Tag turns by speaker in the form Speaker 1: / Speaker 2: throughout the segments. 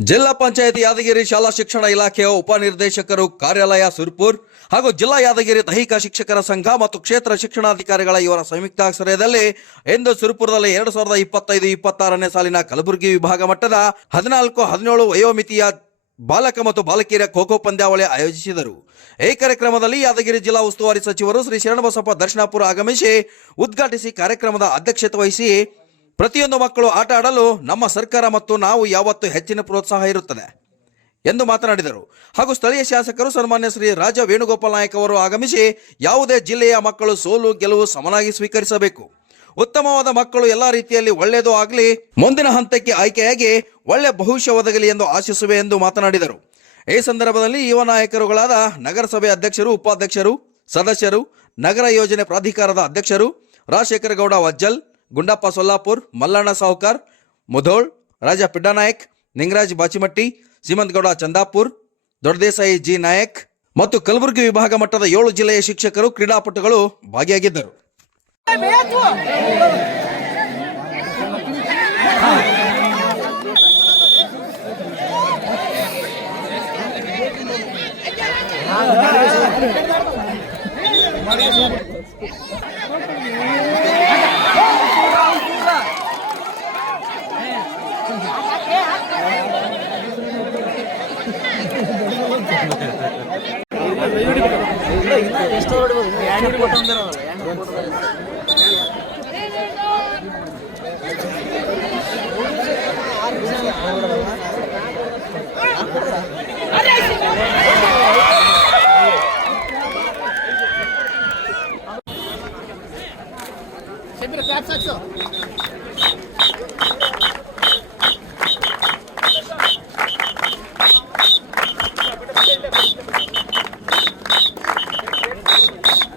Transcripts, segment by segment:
Speaker 1: ಜಿಲ್ಲಾ ಪಂಚಾಯತ್ ಯಾದಗಿರಿ ಶಾಲಾ ಶಿಕ್ಷಣ ಇಲಾಖೆಯ ಉಪನಿರ್ದೇಶಕರು ಕಾರ್ಯಾಲಯ ಸುರ್ಪುರ್ ಹಾಗೂ ಜಿಲ್ಲಾ ಯಾದಗಿರಿ ದೈಹಿಕ ಶಿಕ್ಷಕರ ಸಂಘ ಮತ್ತು ಕ್ಷೇತ್ರ ಶಿಕ್ಷಣಾಧಿಕಾರಿಗಳ ಇವರ ಸಂಯುಕ್ತಾಶ್ರಯದಲ್ಲಿ ಇಂದು ಸುರ್ಪುರದಲ್ಲಿ ಎರಡು ಸಾವಿರದ ಇಪ್ಪತ್ತೈದು ಇಪ್ಪತ್ತಾರನೇ ಸಾಲಿನ ಕಲಬುರಗಿ ವಿಭಾಗ ಮಟ್ಟದ ಹದಿನಾಲ್ಕು ಹದಿನೇಳು ವಯೋಮಿತಿಯ ಬಾಲಕ ಮತ್ತು ಬಾಲಕಿಯರ ಖೋಖೋ ಪಂದ್ಯಾವಳಿ ಆಯೋಜಿಸಿದರು. ಈ ಕಾರ್ಯಕ್ರಮದಲ್ಲಿ ಯಾದಗಿರಿ ಜಿಲ್ಲಾ ಉಸ್ತುವಾರಿ ಸಚಿವರು ಶ್ರೀ ಶರಣಬಸಪ್ಪ ದರ್ಶನಾಪುರ ಆಗಮಿಸಿ ಉದ್ಘಾಟಿಸಿ ಕಾರ್ಯಕ್ರಮದ ಅಧ್ಯಕ್ಷತೆ ವಹಿಸಿ ಪ್ರತಿಯೊಂದು ಮಕ್ಕಳು ಆಟ ಆಡಲು ನಮ್ಮ ಸರ್ಕಾರ ಮತ್ತು ನಾವು ಯಾವತ್ತೂ ಹೆಚ್ಚಿನ ಪ್ರೋತ್ಸಾಹ ಇರುತ್ತದೆ ಎಂದು ಮಾತನಾಡಿದರು. ಹಾಗೂ ಸ್ಥಳೀಯ ಶಾಸಕರು ಸನ್ಮಾನ್ಯ ಶ್ರೀ ರಾಜ ವೇಣುಗೋಪಾಲ್ ನಾಯಕ್ ಅವರು ಆಗಮಿಸಿ ಯಾವುದೇ ಜಿಲ್ಲೆಯ ಮಕ್ಕಳು ಸೋಲು, ಗೆಲುವು ಸಮನಾಗಿ ಸ್ವೀಕರಿಸಬೇಕು. ಉತ್ತಮವಾದ ಮಕ್ಕಳು ಎಲ್ಲ ರೀತಿಯಲ್ಲಿ ಒಳ್ಳೆಯದು ಆಗಲಿ, ಮುಂದಿನ ಹಂತಕ್ಕೆ ಆಯ್ಕೆಯಾಗಿ ಒಳ್ಳೆ ಭವಿಷ್ಯ ಒದಗಲಿ ಎಂದು ಆಶಿಸುವೆ ಎಂದು ಮಾತನಾಡಿದರು. ಈ ಸಂದರ್ಭದಲ್ಲಿ ಯುವ ನಾಯಕರುಗಳಾದ ನಗರಸಭೆ ಅಧ್ಯಕ್ಷರು, ಉಪಾಧ್ಯಕ್ಷರು, ಸದಸ್ಯರು, ನಗರ ಯೋಜನೆ ಪ್ರಾಧಿಕಾರದ ಅಧ್ಯಕ್ಷರು ರಾಜಶೇಖರ ಗೌಡ ವಜ್ಜಲ್ ಗುಂಡಪ್ಪ ಸೊಲ್ಲಾಪುರ್, ಮಲ್ಲಣ್ಣ ಸಾವುಕರ್, ಮುಧೋಳ್, ರಾಜ ಪಿಡ್ಡನಾಯಕ್, ನಿಂಗರಾಜ್ ಬಾಚಿಮಟ್ಟಿ, ಸೀಮಂತಗೌಡ ಚಂದಾಪುರ್, ದೊಡ್ಡದೇಸಾಯಿ ಜಿ ನಾಯಕ್ ಮತ್ತು ಕಲಬುರಗಿ ವಿಭಾಗ ಮಟ್ಟದ ಏಳು ಜಿಲ್ಲೆಯ ಶಿಕ್ಷಕರು, ಕ್ರೀಡಾಪಟುಗಳು ಭಾಗಿಯಾಗಿದ್ದರು. ಇಲ್ಲ ಇಷ್ಟೋ ಓಡಬಹುದು ಯಾನಿ görüşürüz.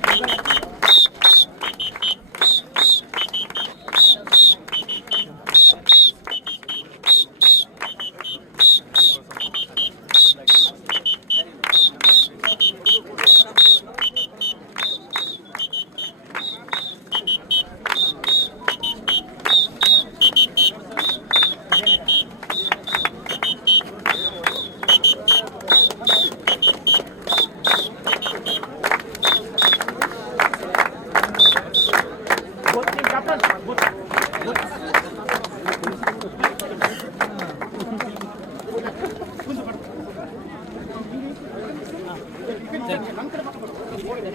Speaker 1: de linkerpakket voor de